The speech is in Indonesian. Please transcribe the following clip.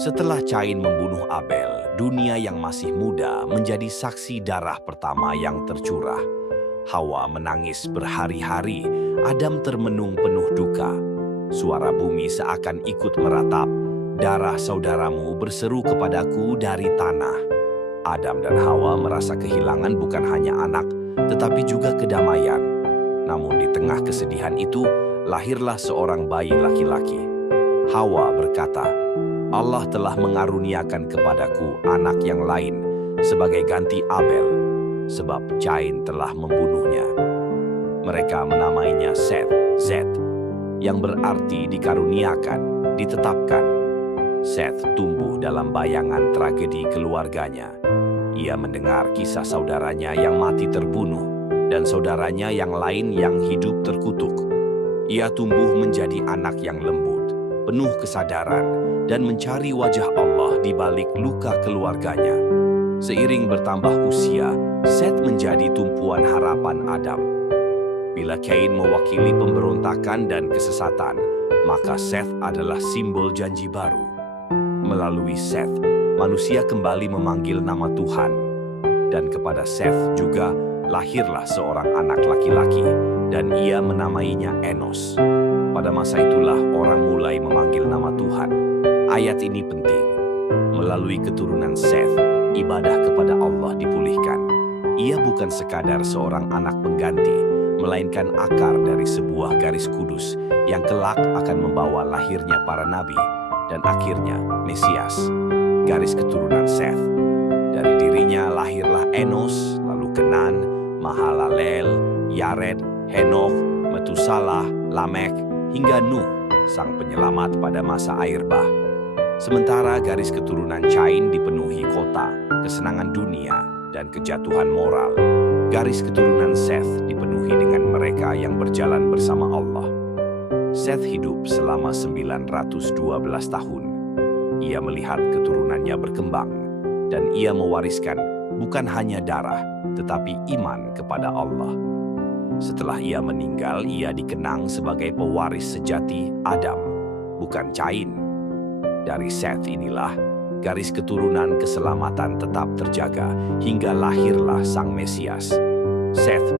Setelah Cain membunuh Abel, dunia yang masih muda menjadi saksi darah pertama yang tercurah. Hawa menangis berhari-hari, Adam termenung penuh duka. Suara bumi seakan ikut meratap, darah saudaramu berseru kepadaku dari tanah. Adam dan Hawa merasa kehilangan bukan hanya anak, tetapi juga kedamaian. Namun di tengah kesedihan itu, lahirlah seorang bayi laki-laki. Hawa berkata, Allah telah mengaruniakan kepadaku anak yang lain sebagai ganti Abel, sebab Cain telah membunuhnya. Mereka menamainya Seth, Z, yang berarti dikaruniakan, ditetapkan. Seth tumbuh dalam bayangan tragedi keluarganya. Ia mendengar kisah saudaranya yang mati terbunuh dan saudaranya yang lain yang hidup terkutuk. Ia tumbuh menjadi anak yang lembut, penuh kesadaran, dan mencari wajah Allah di balik luka keluarganya. Seiring bertambah usia, Seth menjadi tumpuan harapan Adam. Bila Cain mewakili pemberontakan dan kesesatan, maka Seth adalah simbol janji baru. Melalui Seth, manusia kembali memanggil nama Tuhan. Dan kepada Seth juga lahirlah seorang anak laki-laki, dan ia menamainya Enos. Pada masa itulah orang mulai memanggil nama Tuhan. Ayat ini penting. Melalui keturunan Seth, ibadah kepada Allah dipulihkan. Ia bukan sekadar seorang anak pengganti, melainkan akar dari sebuah garis kudus yang kelak akan membawa lahirnya para nabi dan akhirnya Mesias. Garis keturunan Seth. Dari dirinya lahirlah Enos, lalu Kenan, Mahalalel, Yared, Henokh, Metusalah, Lamek, hingga Nuh, sang penyelamat pada masa air bah. Sementara garis keturunan Cain dipenuhi kota, kesenangan dunia, dan kejatuhan moral. Garis keturunan Seth dipenuhi dengan mereka yang berjalan bersama Allah. Seth hidup selama 912 tahun. Ia melihat keturunannya berkembang, dan ia mewariskan bukan hanya darah, tetapi iman kepada Allah. Setelah ia meninggal, ia dikenang sebagai pewaris sejati Adam, bukan Cain. Dari Seth inilah, garis keturunan keselamatan tetap terjaga hingga lahirlah Sang Mesias. Seth